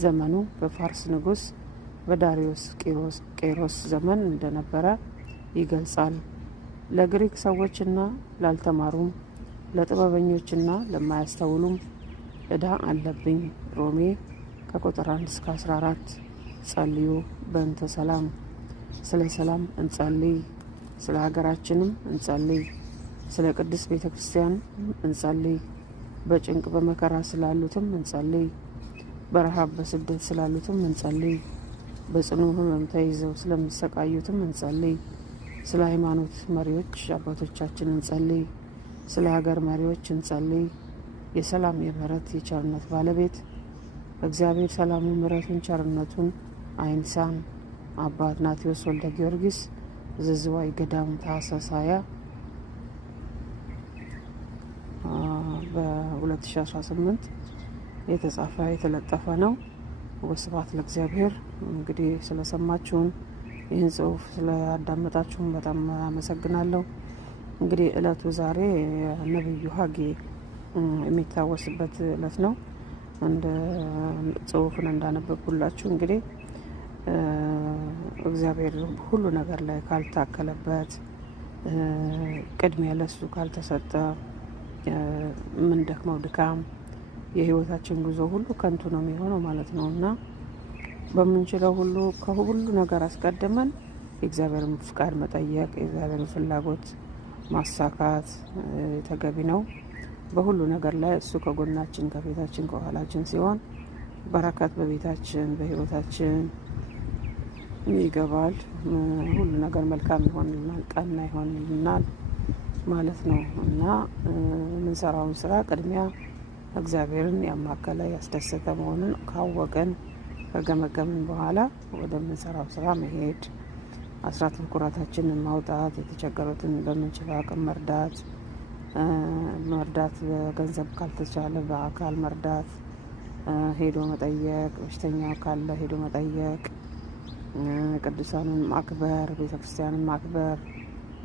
ዘመኑ በፋርስ ንጉስ በዳሪዮስ ቄሮስ ዘመን እንደነበረ ይገልጻል። ለግሪክ ሰዎችና ላልተማሩም ለጥበበኞችና ለማያስተውሉም ዕዳ አለብኝ። ሮሜ ከቁጥር 1 እስከ 14። ጸልዩ በእንተ ሰላም፣ ስለ ሰላም እንጸልይ። ስለ ሀገራችንም እንጸልይ። ስለ ቅድስት ቤተ ክርስቲያን እንጸልይ። በጭንቅ በመከራ ስላሉትም እንጸልይ። በረሃብ በስደት ስላሉትም እንጸልይ። በጽኑ ሕመም ተይዘው ስለሚሰቃዩትም እንጸልይ። ስለ ሃይማኖት መሪዎች አባቶቻችን እንጸልይ። ስለ ሀገር መሪዎች እንጸልይ። የሰላም የምህረት የቸርነት ባለቤት እግዚአብሔር ሰላሙን ምሕረቱን ቸርነቱን አይንሳን። አባ ኢግናቲዮስ ወልደ ጊዮርጊስ ዝዝዋይ ገዳም ታኅሳስ 20 በ2018 የተጻፈ የተለጠፈ ነው። ወስብሐት ለእግዚአብሔር። እንግዲህ ስለሰማችሁን ይህን ጽሁፍ ስለአዳመጣችሁን በጣም አመሰግናለሁ። እንግዲህ እለቱ ዛሬ ነብዩ ሀጌ የሚታወስበት እለት ነው። እንደ ጽሁፉን እንዳነበብኩላችሁ እንግዲህ እግዚአብሔር ሁሉ ነገር ላይ ካልታከለበት፣ ቅድሚያ ለሱ ካልተሰጠ ምን ደክመው ድካም የህይወታችን ጉዞ ሁሉ ከንቱ ነው የሚሆነው ማለት ነው እና በምንችለው ሁሉ ከሁሉ ነገር አስቀድመን የእግዚአብሔርን ፍቃድ መጠየቅ፣ የእግዚአብሔርን ፍላጎት ማሳካት ተገቢ ነው። በሁሉ ነገር ላይ እሱ ከጎናችን ከፊታችን ከኋላችን ሲሆን በረከት በቤታችን በህይወታችን ይገባል። ሁሉ ነገር መልካም ይሆንልናል፣ ቀና ይሆንልናል ማለት ነው እና የምንሰራውን ስራ ቅድሚያ እግዚአብሔርን ያማከለ ያስደሰተ መሆኑን ካወቅን ከገመገምን በኋላ ወደምንሰራው ስራ መሄድ፣ አስራት በኩራታችንን ማውጣት፣ የተቸገሩትን በምንችለው አቅም መርዳት፣ በገንዘብ ካልተቻለ በአካል መርዳት፣ ሄዶ መጠየቅ፣ በሽተኛ ካለ ሄዶ መጠየቅ፣ ቅዱሳንን ማክበር፣ ቤተክርስቲያንን ማክበር፣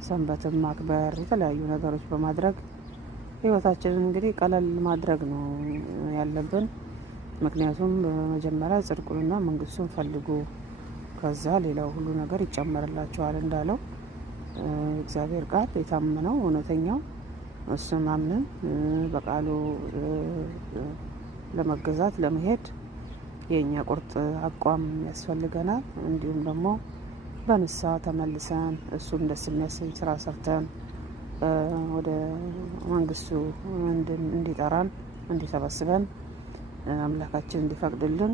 ሰንበትን ማክበር፣ የተለያዩ ነገሮች በማድረግ ህይወታችንን እንግዲህ ቀለል ማድረግ ነው ያለብን። ምክንያቱም በመጀመሪያ ጽድቁንና መንግስቱን ፈልጉ፣ ከዛ ሌላው ሁሉ ነገር ይጨመርላችኋል እንዳለው እግዚአብሔር ቃል የታመነው እውነተኛው እሱን አምነን በቃሉ ለመገዛት ለመሄድ የእኛ ቁርጥ አቋም ያስፈልገናል። እንዲሁም ደግሞ በንስሐ ተመልሰን እሱን ደስ የሚያሰኝ ስራ ሰርተን ወደ መንግስቱ እንዲጠራን እንዲሰበስበን አምላካችን እንዲፈቅድልን